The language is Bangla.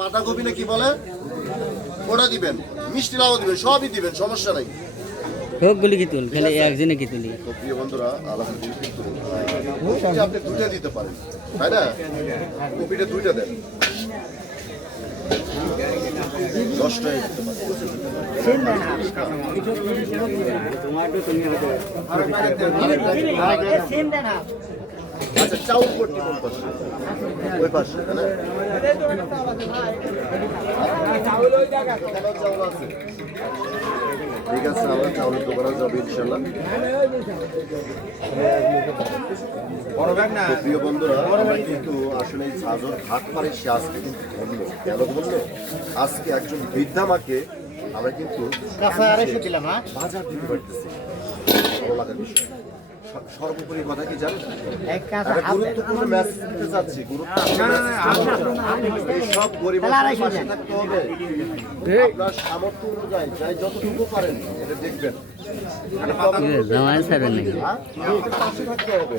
পাতাকপি না কি বলে ওটা দিবেন, মিষ্টি লাউ দিবেন, সবই দিবেন, সমস্যা নাই। হোকগুলি কি তুল খালি একজনে কি তুলি? তো প্রিয় বন্ধুরা আলহামদুলিল্লাহ কিন্তু কপিটা আপনি দুইটা দিতে পারেন, তাই না? কপিটা দুইটা দেন, 10 টাকা দিতে পারেন। আচ্ছা, চাউল করতে কোন পাশে? ওই পাশে, তাই না? চাউল আছে, ঠিক আছে, আমরা চাউলের দোকানে যাবো ইনশাল্লাহ। তো প্রিয় বন্ধুরা, আমরা কিন্তু আসলে এই ঝাঁঝর ঘাট পারে সে আজকে কিন্তু ধরলো, কেন ধরলো? আজকে একজন বৃদ্ধা মাকে আমরা কিন্তু বাজার দিতে পারতেছি, ভালো লাগার বিষয়। সর্বোপরি কথা কি জানেন, গুরুত্বপূর্ণ মেসেজ দিতে চাচ্ছি, এই সব গরিব পাশে থাকতে হবে। আপনার সামর্থ্য অনুযায়ী যাই যতটুকু পারেন এটা দেখবেন, জামাই ছাড়বেন নাকি? পাশে থাকতে হবে।